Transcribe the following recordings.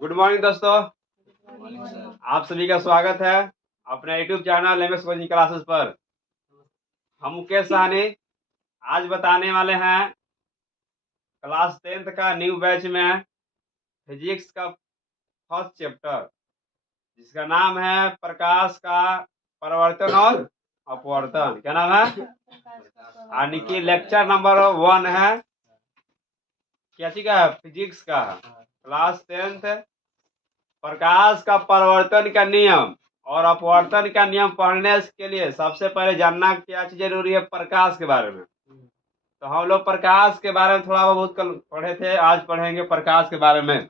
Good morning दोस्तों, आप सभी का स्वागत है अपने YouTube channel language coaching classes पर। हम मुकेश साहनी आज बताने वाले हैं क्लास 10th का न्यू बैच में फिजिक्स का फर्स्ट चैप्टर, जिसका नाम है प्रकाश का परावर्तन और अपवर्तन। क्या नाम है? यानी कि लेक्चर नंबर 1 है। क्या चीज का है? फिजिक्स का, क्लास 10th। प्रकाश का परावर्तन का नियम और अपवर्तन का नियम पढ़ने के लिए सबसे पहले जानना क्या चीज जरूरी है, प्रकाश के बारे में। तो हम लोग प्रकाश के बारे में थोड़ा बहुत कल पढ़े थे, आज पढ़ेंगे प्रकाश के बारे में,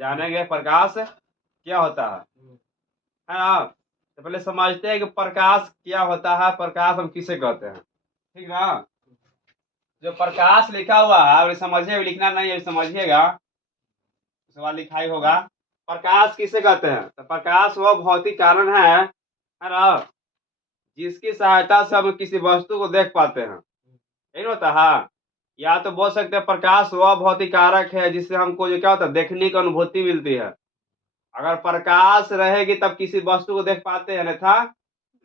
जानेंगे प्रकाश क्या होता है ना। तो पहले समझते हैं कि प्रकाश क्या होता है, प्रकाश हम किसे कहते हैं, ठीक ना। जो प्रकाश लिखा हुआ है और समझिए, लिखना नहीं है, समझिएगा, उसके बाद लिखाई होगा। प्रकाश किसे कहते हैं? तो प्रकाश वह भौतिक कारण है ना, जिसकी सहायता से हम किसी वस्तु को देख पाते हैं। यही होता है। या तो बोल सकते हैं प्रकाश वह भौतिक कारक है जिससे हमको जो क्या होता है, देखने की अनुभूति मिलती है। अगर प्रकाश रहेगी तब किसी वस्तु को देख पाते हैं, अन्यथा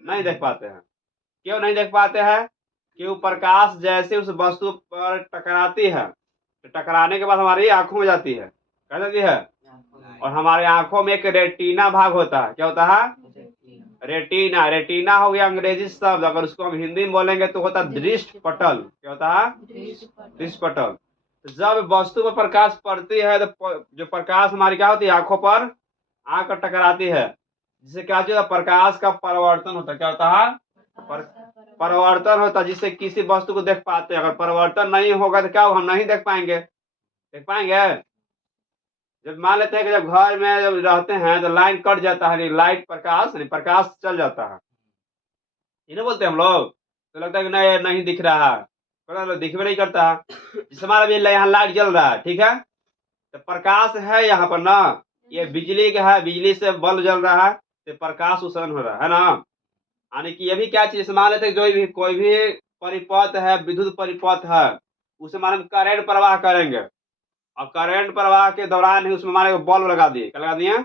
नहीं देख पाते हैं। क्यों नहीं देख पाते हैं? कि वो प्रकाश जैसे उस वस्तु पर टकराती है तो टकराने के बाद हमारी आंखों में जाती है, क्या जाती है, और हमारे आंखों में एक रेटिना भाग होता है। क्या होता है? रेटिना। रेटिना हो गया अंग्रेजी शब्द, अगर उसको हम हिंदी में बोलेंगे तो होता दृष्टि पटल। क्या होता है? दृष्टि पटल। तो जब वस्तु पर प्रकाश पड़ती है तो जो प्रकाश हमारी क्या होती है, आंखों पर आकर टकराती है, जिससे क्या होता है, प्रकाश का परावर्तन होता है। क्या होता है? परावर्तन होता है, जिससे किसी वस्तु को देख पाते हैं। अगर परावर्तन नहीं होगा तो क्या हम नहीं देख पाएंगे, देख पाएंगे। जब मान लेते हैं कि जब घर में जब रहते हैं तो लाइन कट जाता है, लाइट प्रकाश नहीं, प्रकाश चल जाता है, ये नहीं बोलते हम लोग, तो लगता है कि नहीं नहीं दिख रहा है, दिख भी नहीं करता है। जैसे हमारा भी यहाँ लाइट जल रहा है, ठीक है, तो प्रकाश है यहाँ पर ना, ये बिजली का है, बिजली से बल्ब जल रहा है तो प्रकाश उत्सर्जन हो रहा है ना। यानी कि ये भी क्या चीज, मान लेते हैं जो भी कोई भी परिपथ है, विद्युत परिपथ है, उसे मान करंट प्रवाह करेंगे, और करंट प्रवाह के दौरान ही उसमें हमारे बल्ब लगा दिए। क्या लगा दिए?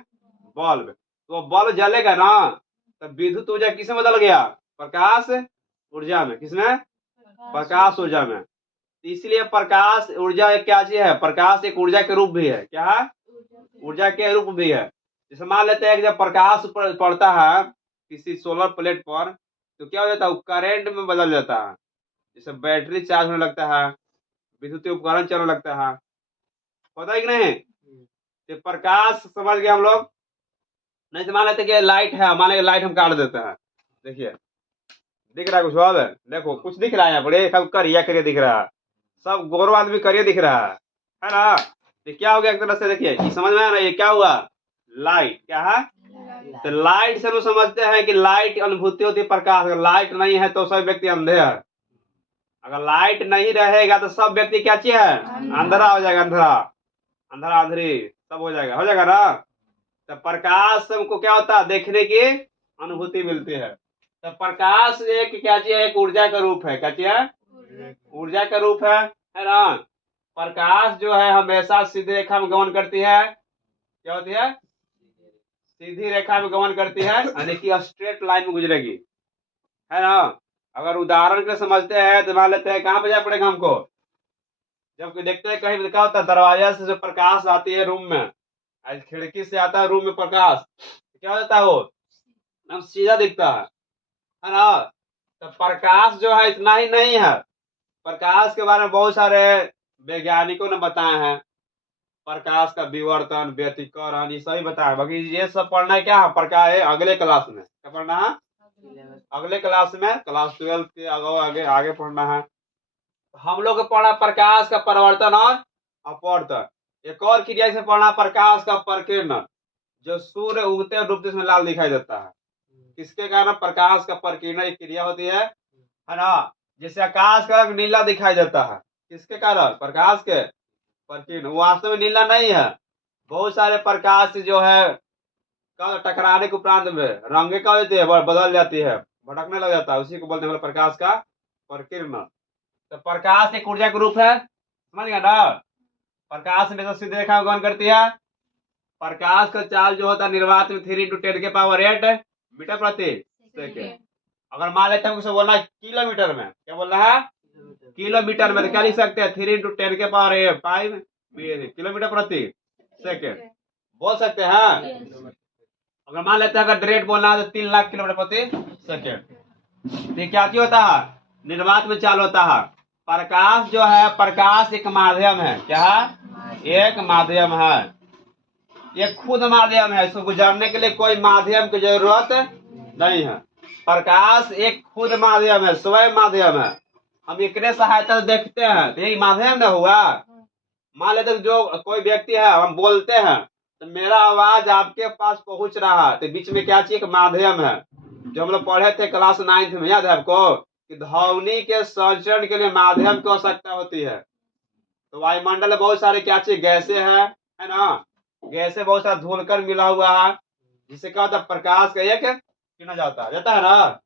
बल्ब। तो बल्ब जलेगा ना, तो विद्युत ऊर्जा किसमें बदल गया? प्रकाश ऊर्जा में। किसमें? प्रकाश ऊर्जा में। इसलिए प्रकाश ऊर्जा एक क्या चीज है, प्रकाश एक ऊर्जा के रूप भी है। क्या है? ऊर्जा के रूप भी है। जैसे मान लेते हैं कि जब प्रकाश पड़ता है किसी सोलर प्लेट पर तो क्या हो जाता है, करंट में बदल जाता है। जैसे बैटरी चार्ज होने लगता है, विद्युत उपकरण चलने लगता है, पता है कि नहीं। तो प्रकाश समझ गए हम लोग। नहीं तो मान लेते कि लाइट है, मान लेते लाइट हम काट देते हैं, देखिए दिख रहा है कुछ और है, देखो कुछ दिख रहा है यहाँ पर, सब करिया करिया दिख रहा है, सब गोर आदमी करिया दिख रहा है ना। तो क्या हो गया एक तरह से, देखिए ये समझ में आया ना, ये क्या हुआ, लाइट। क्या है? तो लाइट से हम समझते हैं कि लाइट अनुभूति होती है प्रकाश। अगर लाइट नहीं है तो सब व्यक्ति अंधे है, अगर लाइट नहीं रहेगा तो सब व्यक्ति क्या चीज है, अंधेरा हो जाएगा, अंधेरा अंधेरा अंधेरी सब हो जाएगा, ना। तो प्रकाश से हमको क्या होता है, देखने की अनुभूति मिलती है। तो प्रकाश एक क्या चीज है, एक ऊर्जा का रूप है। क्या चीज है? ऊर्जा का रूप है ना। प्रकाश जो है हमेशा सीधी रेखा में गमन करती है। क्या होती है? सीधी रेखा में गमन करती है, यानी कि स्ट्रेट लाइन में गुजरेगी, है ना। अगर उदाहरण के समझते हैं तो मान लेते हैं कहाँ पे जाना पड़ेगा हमको, जब देखते हैं कहीं क्या होता है, दरवाजा से जो प्रकाश आती है रूम में, आज खिड़की से आता है रूम में प्रकाश, तो क्या होता है, वो एकदम सीधा दिखता है ना। तो प्रकाश जो है इतना ही नहीं है, प्रकाश के बारे में बहुत सारे वैज्ञानिकों ने बताए हैं। प्रकाश का विवर्तन, व्यतिकरण, ये सभी बताया। बाकी ये सब पढ़ना है क्या, प्रकाश है अगले क्लास में। क्या पढ़ना है? अगले क्लास में, क्लास 12 के आगे आगे पढ़ना है। हम लोग को पढ़ा प्रकाश का परिवर्तन और अपवर्तन। एक और क्रिया से पढ़ना प्रकाश का प्रकीर्णन, जो सूर्य उगते और डूबते समय लाल दिखाई देता है, किसके कारण? प्रकाश का प्रकीर्णन एक क्रिया होती है ना। जैसे आकाश का रंग नीला दिखाई देता है, किसके कारण? प्रकाश के प्रकीर्णन। वास्तव में नीला नहीं है, बहुत सारे प्रकाश जो है टकराने के उपरांत में रंगे का होती है, बदल जाती है, भटकने लग जाता है, उसी को बोलते हैं प्रकाश का प्रकीर्णन। तो प्रकाश एक ऊर्जा का रूप है, समझ गया ना। प्रकाश हमेशा सीधी रेखा को गमन करती है। प्रकाश का चाल जो होता है निर्वात में 3 × 10⁸ मीटर प्रति सेकेंड। अगर मान लेते हैं उसे बोलना है किलोमीटर में, क्या बोल रहा है किलोमीटर में, तो क्या लिख सकते हैं 3 × 10⁵ किलोमीटर प्रति सेकेंड बोल सकते हैं। अगर मान लेते हैं अगर डायरेक्ट बोलना है तो 3 लाख किलोमीटर प्रति सेकेंड। तो क्या होता है निर्वात में चाल होता है। प्रकाश जो है, प्रकाश एक माध्यम है, क्या है एक माध्यम है, ये खुद माध्यम है, इसको गुजरने के लिए कोई माध्यम की जरूरत नहीं है। प्रकाश एक खुद माध्यम है, स्वयं माध्यम है, हम एक सहायता से देखते हैं तो यही माध्यम न हुआ। मान लेते जो कोई व्यक्ति है, हम बोलते हैं तो मेरा आवाज आपके पास पहुंच रहा है, तो बीच में क्या चाहिए एक माध्यम है। जो हम लोग पढ़े थे क्लास 9th में, याद है आपको कि ध्वनि के संचरण के लिए माध्यम की आवश्यकता होती है। तो वायुमंडल में बहुत सारे क्या चाहिए गैसें है ना, गैसें बहुत सारा धूलकर मिला हुआ है, जिससे क्या होता है प्रकाश का एक किरण जाता है ना।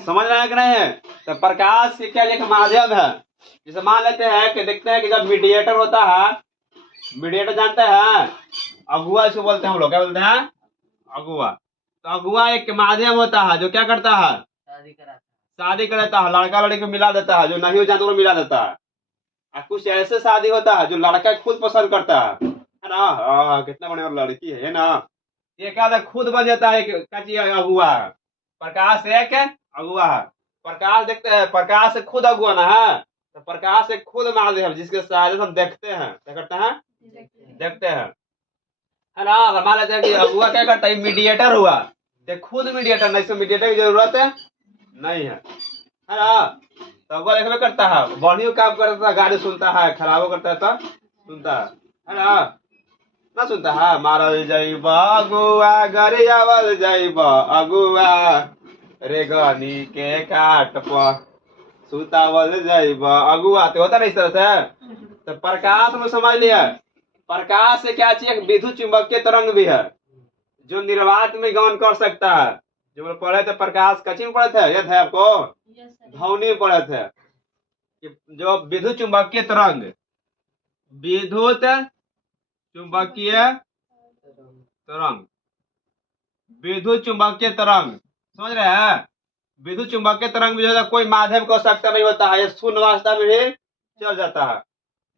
समझ रहे हैं कि नहीं है। तो प्रकाश के क्या एक माध्यम है। जैसे मान लेते हैं कि देखते हैं कि जब मीडिएटर होता है, मीडिएटर जानते हैं अगुआ इसको बोलते हैं हम लोग, क्या बोलते हैं अगुआ। तो अगुआ एक माध्यम होता है जो क्या करता है शादी कर देता है, लड़का लड़की को मिला देता है, जो नहीं हो जाता वो मिला देता है। और कुछ ऐसे शादी होता है जो लड़का खुद पसंद करता है ना, कितना बढ़िया लड़की है ना, ये क्या होता है खुद बन जाता है क्या चीज अगुआ। प्रकाश एक अगुआ है। प्रकाश देखते हैं, प्रकाश से खुद अगुआ ना है, तो प्रकाश एक खुद माध्यम जिसके सहायता से हम देखते हैं, क्या करते हैं देखते हैं, है ना। अगर मान लेते हैं कि अगुआ क्या करता है मीडिएटर हुआ, तो खुद मीडिएटर नहीं, इसको मीडिएटर की जरूरत नहीं है ना। तो अगुआ देखने करता है, बढ़िया काम करता है, गाड़ी सुनता है, खराब करता है तो सुनता है ना, ना सुनता है। मारल जाइबा अगुआ गरियावल जाइबा अगुआ रे गनी के काट पर सुतावल जाइबा अगुआ, तो होता नहीं इस तरह से। तो प्रकाश में समझ लिया, प्रकाश से क्या चाहिए विद्युत चुंबकीय तरंग भी है जो निर्वात में गमन कर सकता है। जो हम पढ़े थे प्रकाश कच्ची में पढ़े थे, याद है आपको ध्वनि में पढ़े थे कि जो विद्युत चुंबकीय तरंग, विद्युत चुंबकीय तरंग, विद्युत चुंबकीय तरंग, समझ रहे हैं। विद्युत चुंबकीय तरंग में जो है कोई माध्यम की आवश्यकता नहीं होता है, ये शून्य अवस्था में भी चल जाता है।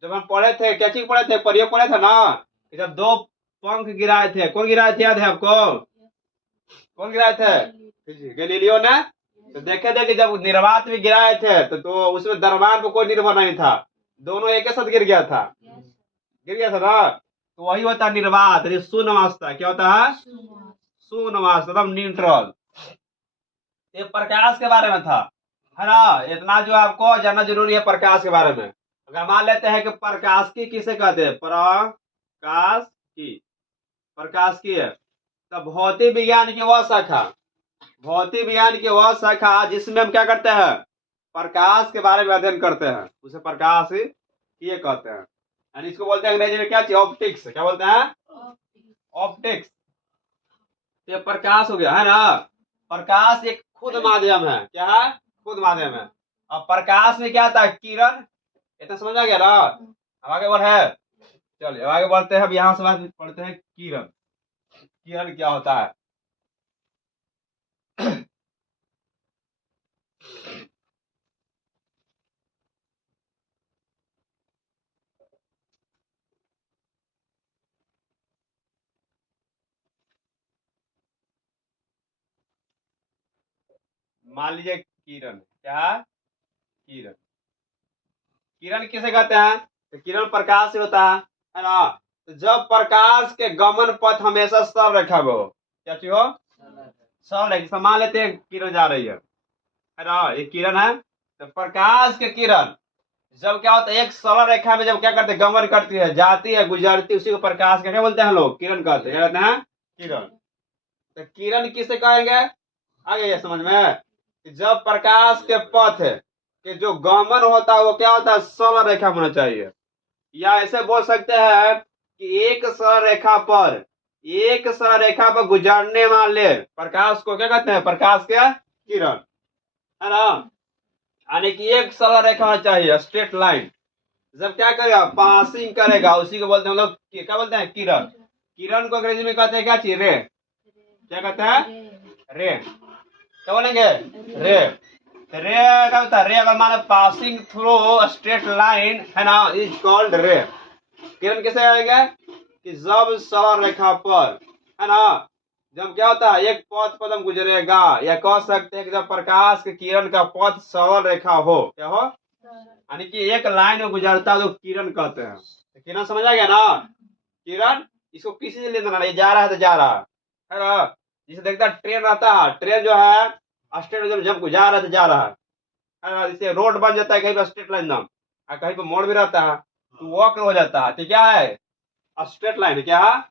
जब हम पढ़े थे क्या चीज पढ़े थे, प्रयोग पढ़े थे ना, जब 2 पंख गिराए थे, कौन गिराए थे याद है आपको, कौन गिराए थे गैलीलियो ने। तो देखे थे कि जब निर्वात में गिराए थे तो उसमें दरबार पर कोई निर्भर नहीं था, दोनों एक साथ गिर गया था, गिर गया था ना। तो वही होता है निर्वात, शून्य अवस्था, क्या होता है शून्य अवस्था, एकदम न्यूट्रल। ये प्रकाश के बारे में था, है ना। इतना जो आपको जानना जरूरी है प्रकाश के बारे में। अगर मान लेते हैं कि प्रकाश की किसे कहते हैं, प्रकाश की, प्रकाश की है, तो भौतिक विज्ञान की वह शाखा, भौतिक विज्ञान की वह शाखा जिसमें हम क्या करते हैं प्रकाश के बारे में अध्ययन करते हैं, उसे प्रकाश किए कहते हैं। यानी इसको बोलते हैं अंग्रेजी में क्या चाहिए ऑप्टिक्स, क्या बोलते हैं ऑप्टिक्स। ये प्रकाश हो गया, है ना। प्रकाश एक खुद माध्यम है, क्या है खुद माध्यम है। अब प्रकाश में क्या आता है किरण, इतना समझ आ गया ना। अब आगे बढ़े, चलिए आगे बढ़ते हैं। अब यहाँ से बात पढ़ते हैं किरण, किरण क्या होता है। मान लीजिए किरण, क्या किरण, किरण किसे कहते हैं, तो किरण प्रकाश से होता है ना। तो जब प्रकाश के गमन पथ हमेशा सरल रेखा हो, क्या चीज हो सरल रेखा। मान लेते हैं किरण जा रही है ना, ये किरण है। तो प्रकाश के किरण जब क्या होता है एक सरल रेखा में जब क्या करते हैं गमन करती है, जाती है, गुजरती, उसी को प्रकाश का क्या बोलते हैं लोग किरण कहते हैं, क्या कहते हैं किरण। तो किरण किसे कहेंगे, आ गया समझ में। जब प्रकाश के पथ के जो गमन होता है वो क्या होता है सरल रेखा होना चाहिए, या ऐसे बोल सकते हैं कि एक सरल रेखा पर, एक सरल रेखा पर गुजरने वाले प्रकाश को क्या कहते हैं प्रकाश के किरण, है ना। यानी कि एक सरल रेखा होना चाहिए, स्ट्रेट लाइन। जब क्या करेगा, पासिंग करेगा, उसी को बोलते हैं हम लोग, क्या बोलते हैं, किरण। किरण को अंग्रेजी में कहते हैं क्या चीज, रे। क्या कहते हैं, रे। क्या बोलेंगे, रे। रे क्या होता है, रे अगर मान पासिंग थ्रू स्ट्रेट लाइन है ना, इज कॉल्ड रे। किरण कैसे आएगा कि जब सरल रेखा पर है ना, जब क्या होता है, एक पथ पर हम गुजरेगा, या कह सकते हैं कि जब प्रकाश के किरण का पथ सरल रेखा हो, क्या हो, यानी कि एक लाइन में गुजरता है तो किरण कहते हैं। तो किरण समझ आ गया ना, किरण। इसको किसी से लेना नहीं, जा रहा है तो जा रहा है ना। जिसे देखता है ट्रेन रहता है, ट्रेन जो है स्ट्रेट जब जब जा रहा है तो जा रहा है ना। जैसे रोड बन जाता है कहीं पर स्ट्रेट लाइन नाम, और कहीं पर मोड़ भी रहता है तो वॉक हो जाता है, तो क्या है, स्ट्रेट लाइन है, क्या है।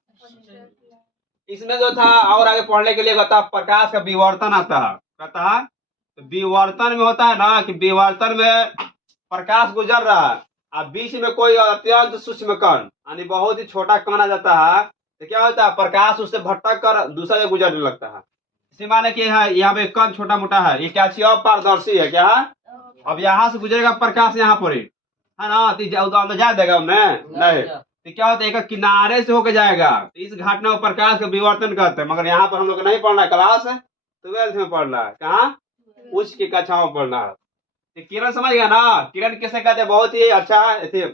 इसमें जो था और आगे पढ़ने के लिए कहता प्रकाश का विवर्तन आता है, कहता है तो विवर्तन में होता है ना कि विवर्तन में प्रकाश गुजर रहा है, अब बीच में कोई अत्यंत सूक्ष्म कण यानी बहुत ही छोटा कण आ जाता है, तो क्या होता है, प्रकाश उससे भटक कर दूसरा जगह गुजरने लगता है। इसी माने कि यहाँ पे कण छोटा मोटा है, ये क्या चीज, अपारदर्शी है, क्या है। अब यहाँ से गुजरेगा प्रकाश यहाँ पर ही है ना, तो अंदर जा देगा उन्हें नहीं, तो क्या होता है, एक किनारे से होकर जाएगा, तो इस घटना को प्रकाश का विवर्तन कहते हैं। मगर यहाँ पर हम लोग नहीं पढ़ना है, क्लास 12th में पढ़ना है, कहाँ, उच्च की कक्षाओं में पढ़ना है। तो किरण समझ गया ना, किरण किसे कहते हैं, बहुत ही अच्छा है,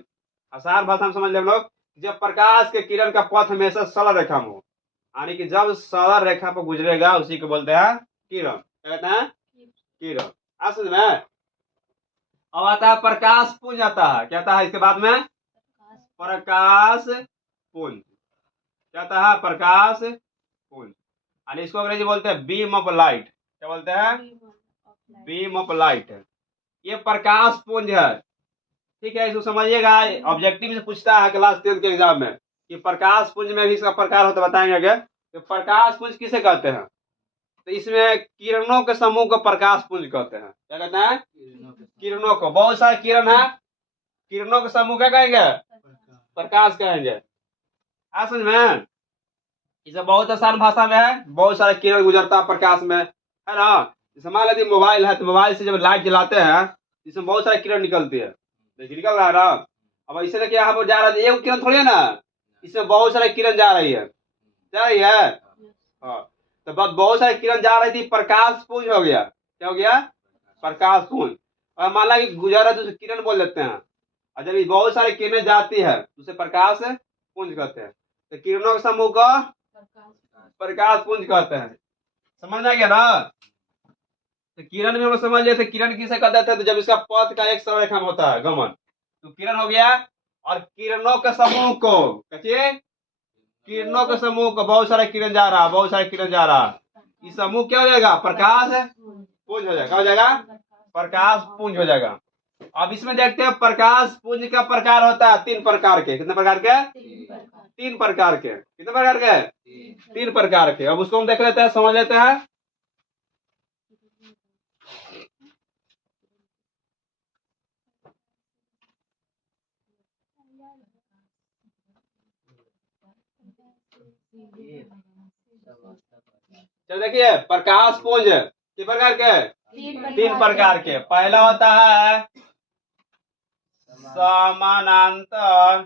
आसान भाषा में समझ ले हम लोग। जब प्रकाश के किरण का पथ हमेशा सरल रेखा में हो, यानी कि जब सरल रेखा पर गुजरेगा उसी को बोलते हैं किरण, क्या कहते हैं, किरण। आज समझ में। अब आता है प्रकाश पुंज, आता है, क्या आता है इसके बाद में, प्रकाश पुंज, क्या आता है, प्रकाश पुंज। यानी इसको अंग्रेजी बोलते हैं बीम ऑफ लाइट, क्या बोलते हैं, बीम ऑफ लाइट। ये प्रकाश पुंज है, ठीक है, इसको समझिएगा, ऑब्जेक्टिव से पूछता है क्लास 10 के एग्जाम में कि प्रकाश पुंज में भी इसका प्रकार होता, बताएंगे आगे कि प्रकाश पुंज किसे कहते हैं। तो इसमें किरणों के समूह को प्रकाश पुंज कहते हैं, क्या कहते हैं, किरणों को, बहुत सारे किरण है, किरणों के समूह क्या कहेंगे, प्रकाश कहेंगे। आ समझ में, इसे बहुत आसान भाषा में है, बहुत सारे किरण गुजरता है प्रकाश में, है ना। जैसे मान लीजिए मोबाइल है, तो मोबाइल से जब लाइट जलाते हैं इसमें बहुत सारे किरण निकलती है, देखिए निकल रहा है ना। अब इसे देखिए यहाँ पर जा रहा है, एक किरण थोड़ी है ना, इसमें बहुत सारे किरण जा रही है, जा रही है, हाँ। तो बहुत सारे किरण जा रही थी, प्रकाश पुंज हो गया, क्या हो गया, प्रकाश पुंज। और मान ला कि गुजरा तो उसे किरण बोल देते हैं, और जब बहुत सारी किरणें जाती है तो उसे प्रकाश पुंज कहते हैं। तो किरणों के समूह को प्रकाश पुंज कहते हैं, समझ में आ गया ना। तो किरण में हम लोग समझ लिए थे, किरण किसे कहते थे, तो जब इसका पथ का एक सरल रेखा में होता है गमन, तो किरण हो गया। और किरणों के समूह को कहिए, किरणों के समूह को, बहुत सारे किरण जा रहा, बहुत सारे किरण जा रहा, इस समूह क्या हो जाएगा, प्रकाश पुंज हो जाएगा, क्या हो जाएगा, प्रकाश पुंज हो जाएगा। अब इसमें देखते हैं प्रकाश पुंज का प्रकार होता है 3 प्रकार के, कितने प्रकार के, 3 प्रकार के, कितने प्रकार के, 3 प्रकार के। अब उसको हम देख लेते हैं, समझ लेते हैं। चलो देखिए, प्रकाश पुंज कितने प्रकार के, 3 प्रकार के। पहला होता है समानांतर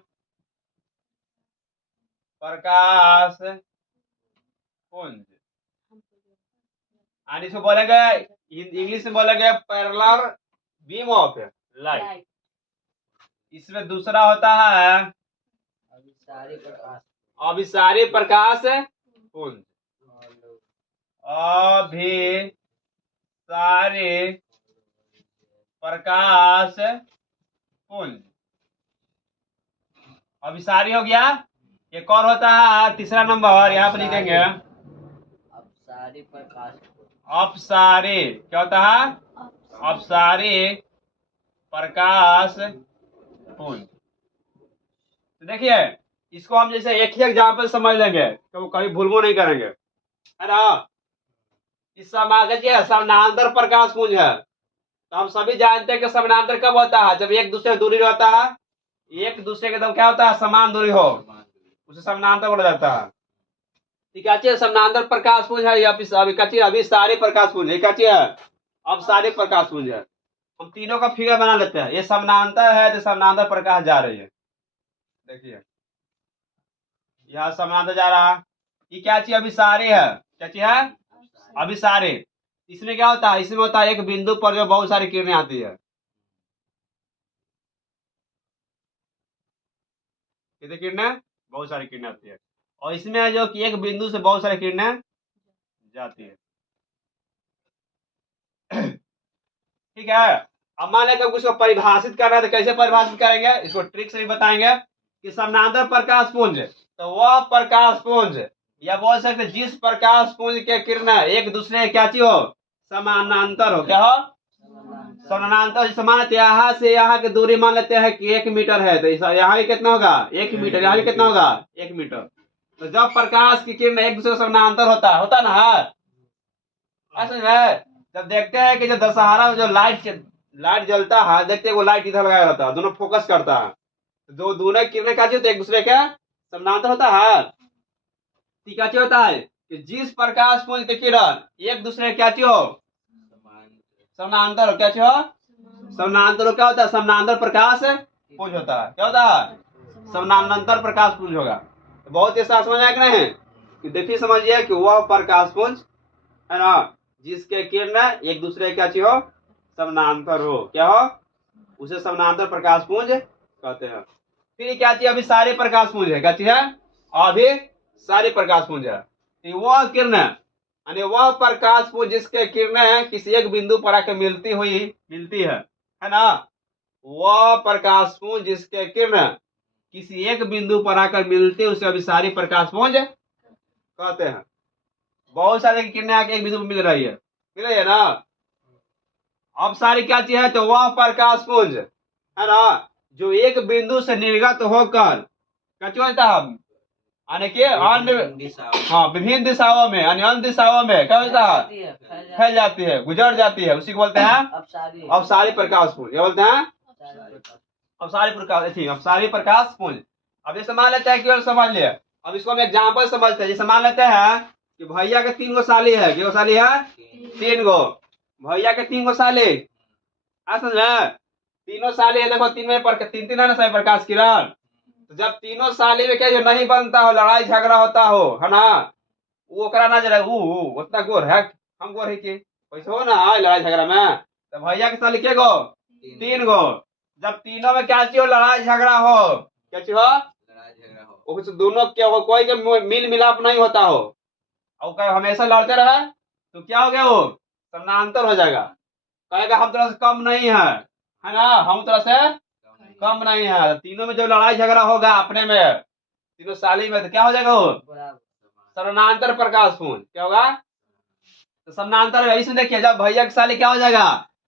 प्रकाश पुंज, और इसको बोलेंगे, इंग्लिश में बोलेंगे पैरेलल बीम ऑफ लाइट। इसमें दूसरा होता है अभिसारी प्रकाश पुंज, अभिसारी प्रकाश पुंज, अभिसारी हो गया। एक और होता है तीसरा नंबर, यहाँ पर लिखेंगे अपसारी प्रकाश, अपसारी, क्या होता है, अपसारी प्रकाश पुंज। तो देखिए, इसको हम जैसे एक ही एग्जाम्पल समझ लेंगे तो कभी भूलबो नहीं करेंगे, है ना। इस समानांतर प्रकाश पुंज है, तो हम सभी जानते हैं कि समानांतर कब होता है, जब एक दूसरे दूरी रहता है, एक दूसरे के एकदम क्या होता है, समान दूरी हो, उसे समानांतर बोला जाता है। ठीक है, समानांतर प्रकाश पुंज है, अभिसारी प्रकाश पुंज है, अब सारे प्रकाश पुंज है। हम तीनों का फिगर बना लेते हैं। ये समानांतर है तो समानांतर प्रकाश जा रही है, देखिए यहाँ समानांतर जा रहा। ये क्या चीज अभिसारी है, क्या चीज है अभिसारी। इसमें क्या होता है, इसमें होता है एक बिंदु पर जो बहुत सारी किरणें आती है, कितनी किरणें, बहुत सारी किरणें आती है। और इसमें है जो कि एक बिंदु से बहुत सारी किरणें जाती है। ठीक है। अब मान लें उसको परिभाषित करना है तो कैसे परिभाषित करेंगे, इसको ट्रिक से भी बताएंगे कि समानांतर प्रकाश पुंज तो वह प्रकाश पुंज, या बोल सकते जिस प्रकाश पुंज के किरणें एक दूसरे क्या चीज हो, समानांतर हो, क्या हो, समानांतर। समान यहाँ से यहाँ की दूरी मान लेते हैं कि 1 मीटर है, तो यहाँ भी कितना होगा 1 मीटर, यहाँ भी कितना होगा 1 मीटर। तो जब प्रकाश की किरण एक दूसरे समानांतर होता ना है, ऐसा है। जब देखते हैं कि जो दशहरा में जो लाइट जलता है, देखते हैं वो लाइट इधर लगाया रहता है, दोनों फोकस करता है, तो दोनों किरणें क्या चीज एक दूसरे के समानांतर होता है। क्या चीज होता है कि जिस प्रकाश पुंज की किरण एक दूसरे क्या चीज हो, समानांतर हो, क्या चीज हो, समानांतर हो। क्या होता है, समानांतर प्रकाश पुंज होता है। क्या होता है, समानांतर प्रकाश पुंज होगा। तो बहुत ही समझ आया कि नहीं, कि देखिए समझिए कि वह प्रकाश पुंज है ना जिसके किरण एक दूसरे क्या चीज हो, समानांतर हो, क्या हो, उसे समानांतर प्रकाश पुंज कहते हैं। फिर क्या चीज अभी सारे प्रकाश पुंज है, क्या चीज है, अभी सारे प्रकाश पुंज है। वह किरण यानी वह प्रकाश पुंज जिसके किरणें किसी एक बिंदु पर आकर मिलती है ना, वह प्रकाश पुंज जिसके किरण किसी एक बिंदु पर आकर मिलती है उसे अभिसारी प्रकाश पुंज कहते हैं। बहुत सारे किरणें आके एक बिंदु पर मिल रही है ना। अब सारी क्या चीज है, तो वह प्रकाश पुंज है ना जो एक बिंदु से निर्गत होकर क्या चीज होता है, यानी कि अन्य, हाँ विभिन्न दिशाओं में यानी अन्य दिशाओं में क्या होता है, फैल जाती है, गुजर जाती है, उसी को बोलते हैं अवसारी प्रकाश पुंज। क्या बोलते हैं, अवसारी प्रकाश, अवसारी प्रकाश पुंज। अब जैसे मान लेते हैं, केवल समझ लिया। अब इसको हम एग्जाम्पल समझते हैं। जैसे मान लेते हैं कि भैया के 3 गो साली है, कितने साली है, 3 गो। भैया के 3 गो साली, समझ में, तीनों साली है, देखो तीन में तीन तीन है ना सही प्रकाश किरण। तो जब तीनों साली में क्या जो नहीं बनता हो, लड़ाई झगड़ा होता हो, है ना, वो ओकरा ना जरा उतना गोर है, हम गोर है कि वैसे हो ना लड़ाई झगड़ा में। तो भैया के साली के गो, 3 गो। जब तीनों में क्या चीज हो, लड़ाई झगड़ा हो, क्या चीज हो, वो दोनों क्या हो, कोई के मिल मिलाप नहीं होता हो, और हमेशा लड़ते रहे, तो क्या हो गया, वो समानांतर हो जाएगा। कहेगा हम तरह से कम नहीं है ना, हम तरह से कम नहीं है। तीनों में जो लड़ाई झगड़ा होगा अपने में, तीनों साली में, तो क्या हो जाएगा, वो समानांतर प्रकाश पुंज। क्या होगा, तो समानांतर है। इसमें देखिए जब भैया की साली क्या हो जाएगा,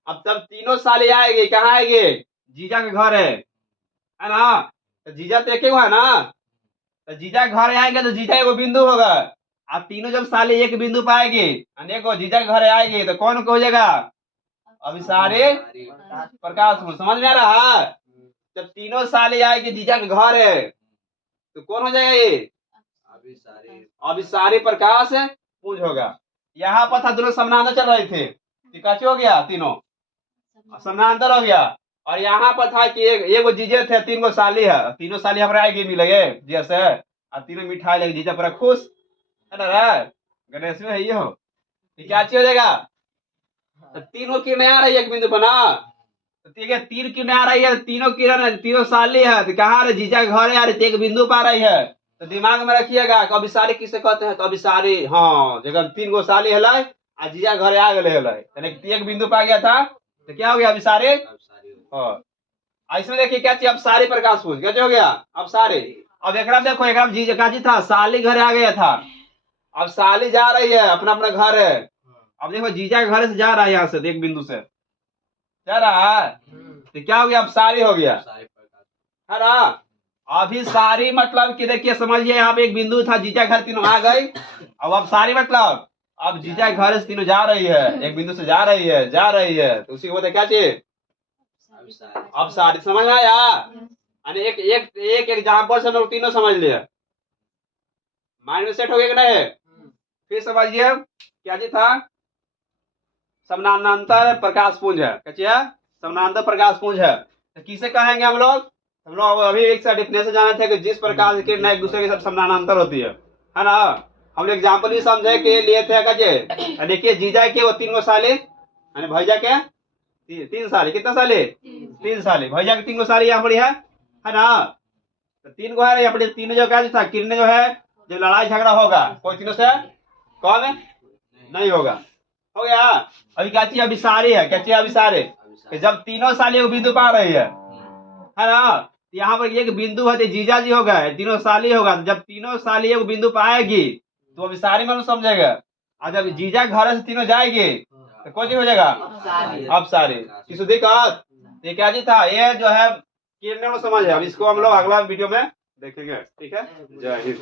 अब तब तीनों साली आएगी, कहाँ आएगी, जीजा के घर है ना। तो जीजा तो एक ही हुआ ना, तो जीजा के घर आएंगे तो जीजा एगो बिंदु होगा। अब तीनों जब साली एक बिंदु पाएगी, अनेको जीजा के घर आएगी, तो कौन हो जाएगा, अभी सारे प्रकाश पुंज। समझ में आ रहा है, जब तीनों साली आएगी जीजा के घर है, तो कौन हो जाएगा, ये अभी सारे प्रकाश पुंज होगा। यहाँ पर था दोनों समानांतर चल रहे थे, कैसे हो गया, तीनों समानांतर हो गया। और यहाँ पर था कि एक जीजे थे, 3 गो साली है, तीनों साली हमारे आएगी मिलेगे जैसे, और तीनों मिठाई लेगी, जीजा पूरा खुश है ना, गणेश में है ये हो, क्या चीज हो जाएगा। तो 3 गो किरण आ रही है एक बिंदु पर ना, तो ठीक है 3 किरण आ रही है, तीनों किरण तीनों साली है, तो कहाँ रहे, जीजा के घर आ रही, एक बिंदु पर आ रही है। तो दिमाग में रखिएगा कि अभिसारी किसे कहते हैं, तो अभिसारी, हाँ जगह 3 गो साली है आ जीजा घर आ गए है, एक बिंदु पर आ गया था, तो क्या हो गया अभिसारी। हाँ इसमें देखिए क्या चीज, अब सारी प्रकाश पुंज क्या हो गया, अब सारे। अब एक देखो, एक जीजा का जी था, साली घर आ गया था, अब साली जा रही है अपना अपना घर है। अब देखो जीजा के घर से जा रहा है, यहाँ से एक बिंदु से जा रहा है, तो क्या हो गया, अब सारी हो गया है ना। अभी सारी मतलब कि देखिए समझिए, यहाँ पे एक बिंदु था, जीजा घर तीनों आ गई। अब सारी मतलब अब जीजा घर से तीनों जा रही है, एक बिंदु से जा रही है, तो उसी को बोलते क्या चीज, अब सारी। समझ में आया, यानी एक एक एक एग्जाम्पल से हम लोग तीनों समझ लिया, माइंड में सेट हो गया कि नहीं। फिर समझिए क्या जी था, समानांतर प्रकाश पुंज है, क्या चीज है, समानांतर प्रकाश पुंज है। तो किसे कहेंगे हम लोग अभी एक सा डिफिनेशन जाने थे कि जिस प्रकार की किरण एक दूसरे के साथ समानांतर होती है ना। हम लोग एग्जाम्पल भी समझे के लिए थे कजे देखिए जीजा के वो 3 गो साले यानी भैया के 3 साले, कितना साले 3 साले, भैया के 3 गो साले यहाँ पर है ना। तो 3 गो है यहाँ पर, तीनों जो क्या था किरण जो है जो लड़ाई झगड़ा होगा कोई तीनों से कौन नहीं होगा। हो गया। अभी क्या चीज अभिसारी है, क्या चीज अभिसारी कि जब तीनों साली एक बिंदु पा रही है ना। यहाँ पर एक बिंदु है तो जीजा जी होगा, तीनों साली होगा। तो जब तीनों साली एक बिंदु पाएगी तो अभिसारी में समझेगा। और जब जीजा घर से तीनों जाएगी तो कौन चीज हो जाएगा अपसारी। किसी दिक्कत ये क्या चीज था, ये जो है किरणें में समझ है। अब इसको हम लोग अगला वीडियो में देखेंगे। ठीक है, जय हिंद।